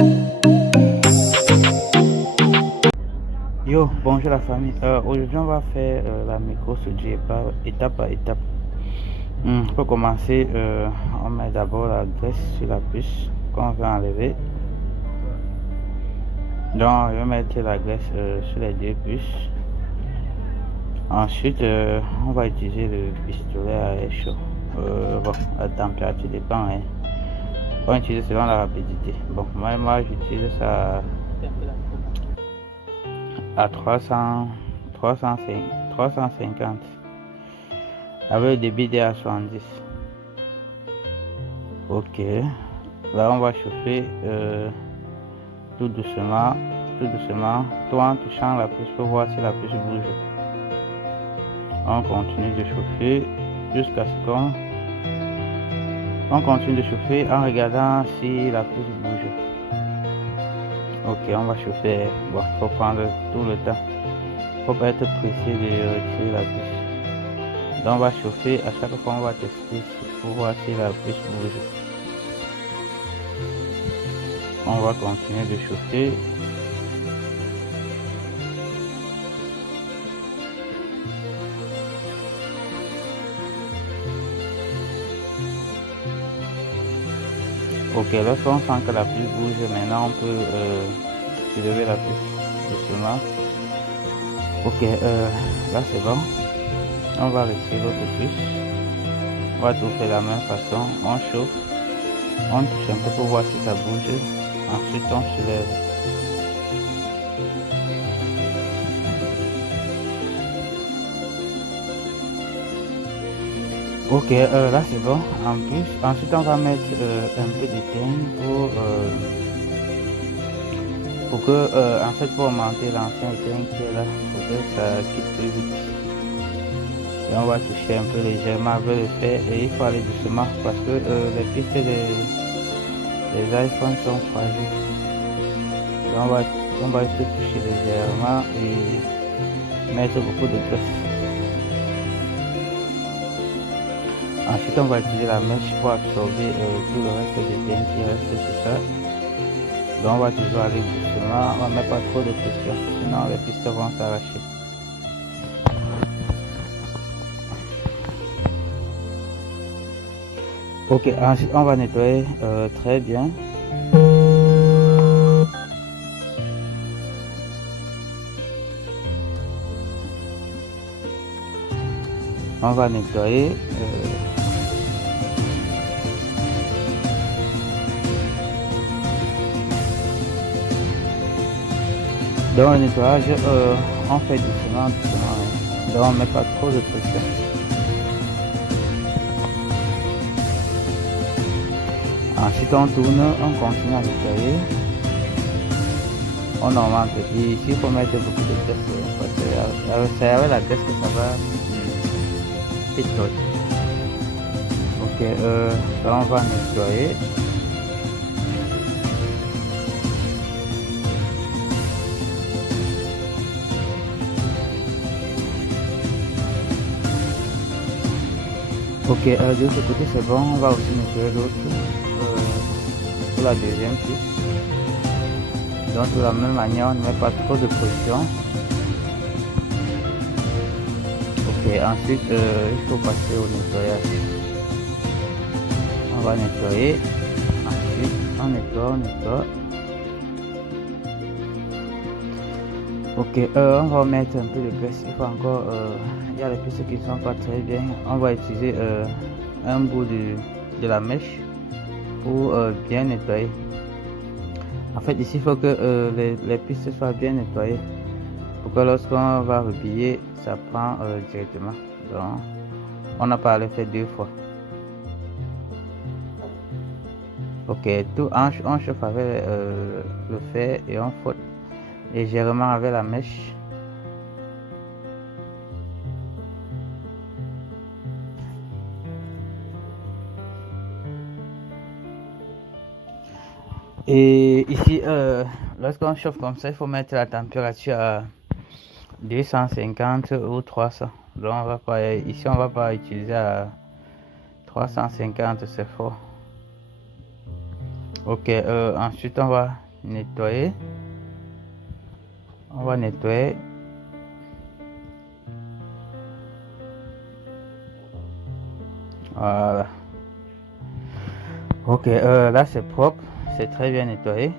Yo, bonjour la famille. Aujourd'hui, on va faire la micro soudure étape par étape. Pour commencer, on met d'abord la graisse sur la puce qu'on veut enlever. Donc, je vais mettre la graisse sur les deux puces. Ensuite, on va utiliser le pistolet à air chaud. Bon, la température dépend. Hein. On va utiliser selon la rapidité. Bon, moi j'utilise ça à 350 avec le débit de à 70. Ok, là on va chauffer tout doucement, tout en touchant la puce pour voir si la puce bouge. On continue de chauffer jusqu'à ce qu'on continue de chauffer en regardant si la puce bouge. Ok, on va chauffer. Bon, faut prendre tout le temps. Faut pas être pressé de retirer la puce. Donc on va chauffer à chaque fois, on va tester pour voir si la puce bouge. On va continuer de chauffer. Ok, lorsqu'on sent que la puce bouge, maintenant on peut soulever la puce doucement. Ok, là c'est bon. On va retirer l'autre puce. On va tout faire de la même façon. On chauffe, on touche un peu pour voir si ça bouge. Ensuite on soulève. Ok, là c'est bon. Ensuite on va mettre un peu de teigne pour que en fait pour augmenter l'ancien éteigne qui est là, pour que ça quitte plus vite. Et on va toucher un peu légèrement avec le fer et il faut aller doucement parce que les pistes des iPhones sont fragiles. Donc on va juste toucher légèrement et mettre beaucoup de graisse. Ensuite on va utiliser la mèche pour absorber tout le reste des teintes qui reste sur ça. Donc on va toujours aller doucement, on ne met pas trop de pression, sinon les pistes vont s'arracher. Ok, ensuite on va nettoyer très bien. On va nettoyer. Dans le nettoyage, on fait doucement. Hein. Donc on ne met pas trop de pression. Ensuite on tourne, on continue à nettoyer. On augmente. Et ici il faut mettre beaucoup de graisse parce que c'est avec la graisse que ça va péter. Ok, là on va nettoyer. Ok, de ce côté c'est bon, on va aussi nettoyer l'autre pour la deuxième puce. Donc de la même manière, on ne met pas trop de pression. Ok, ensuite il faut passer au nettoyage. On va nettoyer. Ensuite on nettoie. Ok, on va mettre un peu de graisse. Il faut encore, il y a les puces qui ne sont pas très bien. On va utiliser un bout de la mèche pour bien nettoyer. En fait, ici il faut que les pistes soient bien nettoyées pour que lorsqu'on va rebiller, ça prend directement. Donc, on n'a pas à le faire deux fois. Ok, tout on chauffe avec le fer et on frotte légèrement avec la mèche. Et ici, lorsqu'on chauffe comme ça, il faut mettre la température à 250 ou 300. Donc on va pas, ici on va pas utiliser à 350, c'est fort. Ok, ensuite on va nettoyer. On va nettoyer. Voilà. Ok, là c'est propre, c'est très bien nettoyé.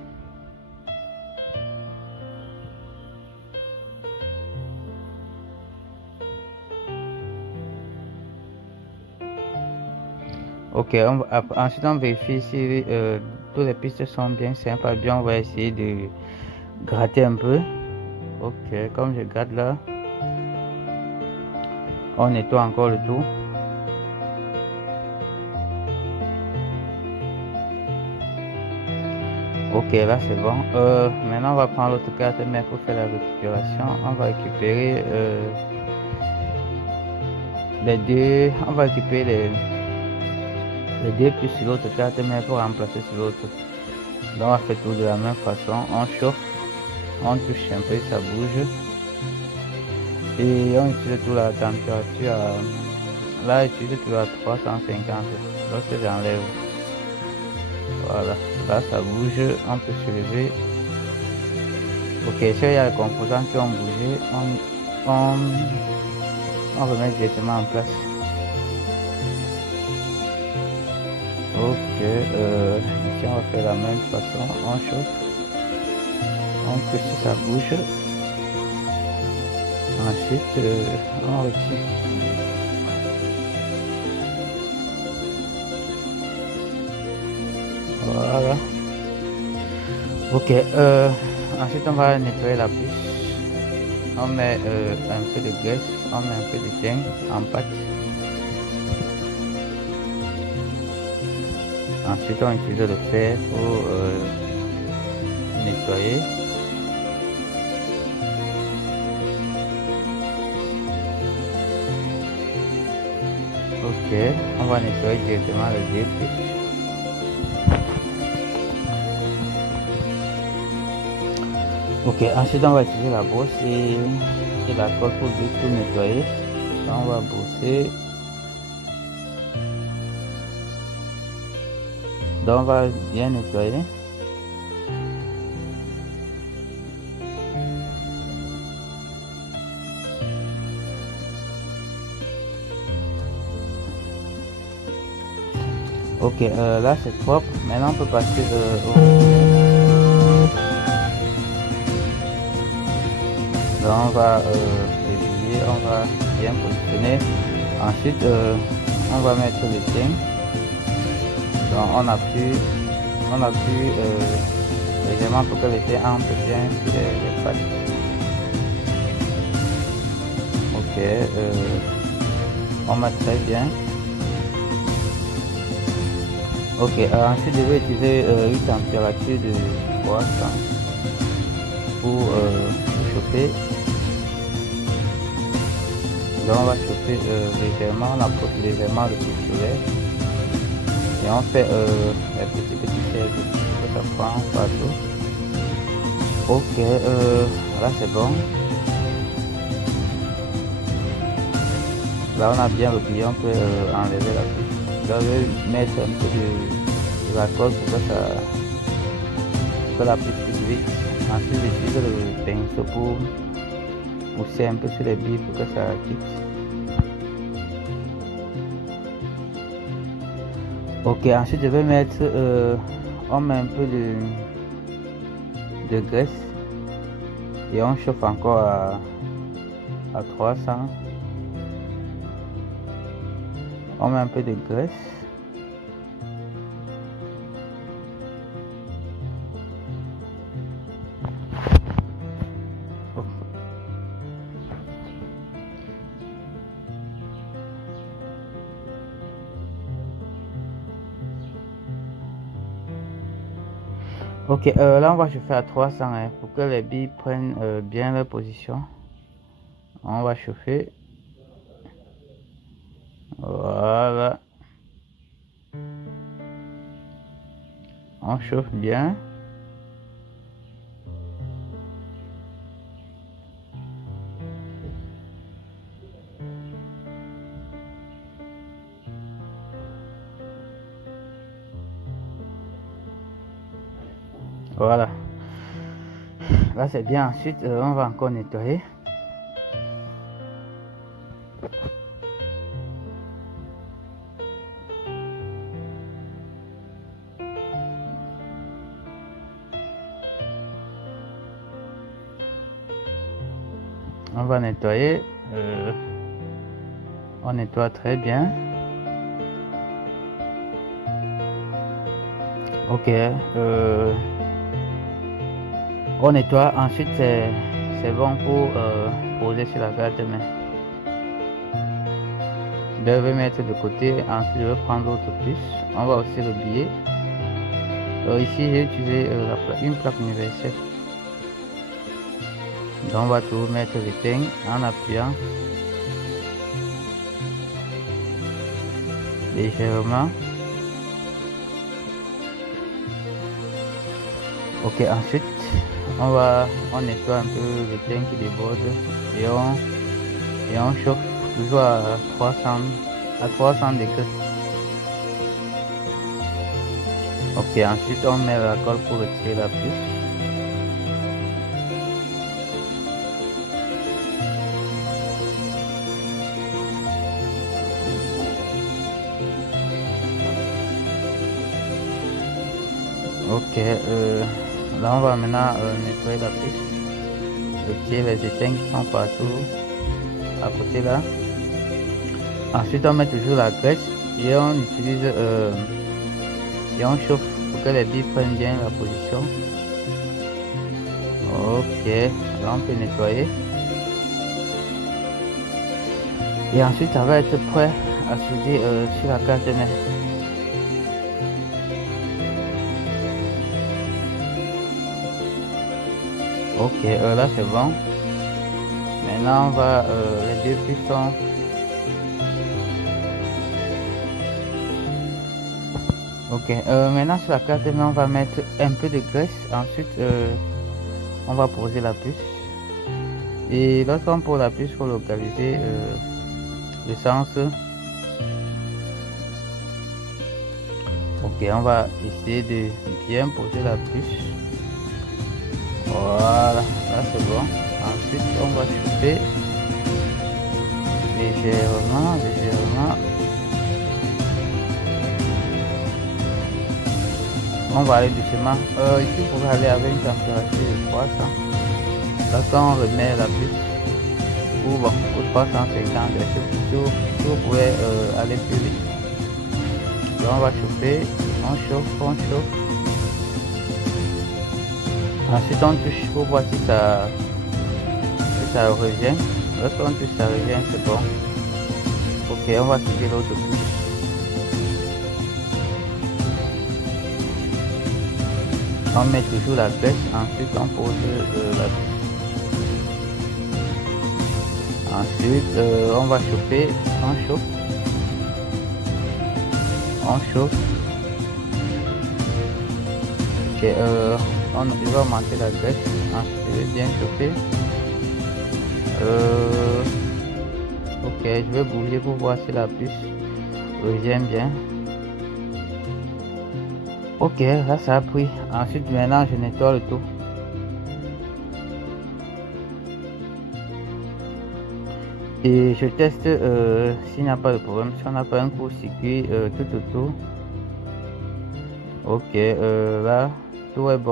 Ok, ensuite on vérifie si toutes les pistes sont bien, c'est pas bien, on va essayer de gratter un peu. Ok, comme je gratte là, on nettoie encore le tout. Ok, là c'est bon. Maintenant on va prendre l'autre carte mère pour faire la récupération. On va récupérer les deux. On va récupérer les deux plus sur l'autre carte mère pour remplacer sur l'autre. Donc on va faire tout de la même façon. On chauffe, on touche un peu, ça bouge. Et on utilise tout la température là utilise tout à 350. Lorsque j'enlève, voilà, là ça bouge, on peut se lever. Ok, si il y a les composants qui ont bougé, on remet directement en place. Ok, ici on va faire la même façon, on chauffe, on peut si ça bouge. Ensuite, on retire. Voilà. Ok, ensuite on va nettoyer la puce. On met un peu de graisse, on met un peu de thym en pâte. Ensuite on utilise le fer pour nettoyer. Ok, on va nettoyer directement le début. Ok, ensuite on va utiliser la brosse et la colle pour bien tout nettoyer. On va brosser. Donc on va bien nettoyer. Ok, là c'est propre. Maintenant on peut passer au... Donc on va débiller, on va bien positionner. Ensuite on va mettre le thym. Donc on appuie légèrement pour que le thym entre bien sur les pâtes. Ok, on met très bien. Ok, ensuite je vais utiliser une température de 300 pour chauffer. Donc on va chauffer légèrement, on approche légèrement le pistolet et on fait les petits cercles que ça prend partout. Ok, là c'est bon. Là on a bien replié, on peut enlever la puce. Là je vais mettre un peu de la colle pour que la puce puisse vite. Ensuite j'utilise le pinceau pour pousser un peu sur les billes pour que ça quitte. Ok, ensuite je vais mettre, on met un peu de graisse et on chauffe encore à 300. On met un peu de graisse. Ok, là on va chauffer à 300 hein, pour que les billes prennent bien leur position. On va chauffer. Voilà. On chauffe bien. Voilà. Là c'est bien. Ensuite, on va encore nettoyer. On va nettoyer. On nettoie très bien. Ok. On nettoie. Ensuite, c'est bon pour poser sur la garde-main. Je vais mettre de côté. Ensuite, je vais prendre l'autre puce. On va aussi le billet. Ici, j'ai utilisé une plaque universelle. Donc, on va tout mettre l'éteint en appuyant légèrement. Ok, ensuite on nettoie un peu l'éteint qui déborde et on chauffe toujours à 300 degrés. Ok, ensuite on met la colle pour retirer la puce. Ok, là on va maintenant nettoyer la puce, retirer les éteints qui sont partout à côté là. Ensuite on met toujours la graisse et on utilise et on chauffe pour que les billes prennent bien la position. Ok, là on peut nettoyer et ensuite ça va être prêt à souder sur la carte-mère. Ok, là c'est bon. Maintenant on va les deux pistons. Ok, maintenant sur la carte, on va mettre un peu de graisse. Ensuite, on va poser la puce. Et lorsqu'on pose la puce, il faut localiser le sens. Ok, on va essayer de bien poser la puce. Voilà, là c'est bon. Ensuite, on va chauffer légèrement. On va aller doucement. Ici, vous pouvez aller avec une température de 300. Là, quand on remet la puce, ou bon, pour 350, si vous pouvez aller plus vite. Là, on va chauffer, on chauffe. Ensuite, on touche pour voir si ça revient. Lorsqu'on touche, ça revient, c'est bon. Ok, on va souder l'autre puce. On met toujours la graisse, ensuite on pose la puce. Ensuite, on va chauffer, on chauffe. Ok, on va augmenter la graisse, ensuite bien chauffer. Ok, je vais bouger pour voir si la puce revient bien. Ok, là ça a pris. Ensuite, maintenant je nettoie le tout. Et je teste s'il n'y a pas de problème, si on n'a pas un court-circuit tout autour. Ok, là tout est bon.